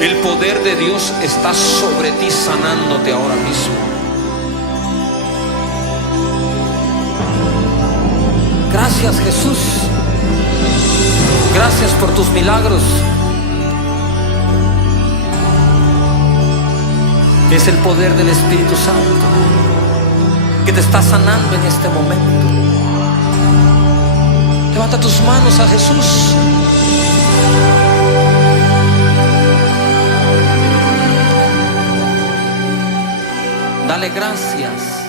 El poder de Dios está sobre ti, sanándote ahora mismo. Gracias, Jesús. Gracias por tus milagros. Es el poder del Espíritu Santo que te está sanando en este momento. Levanta tus manos a Jesús. Dale gracias.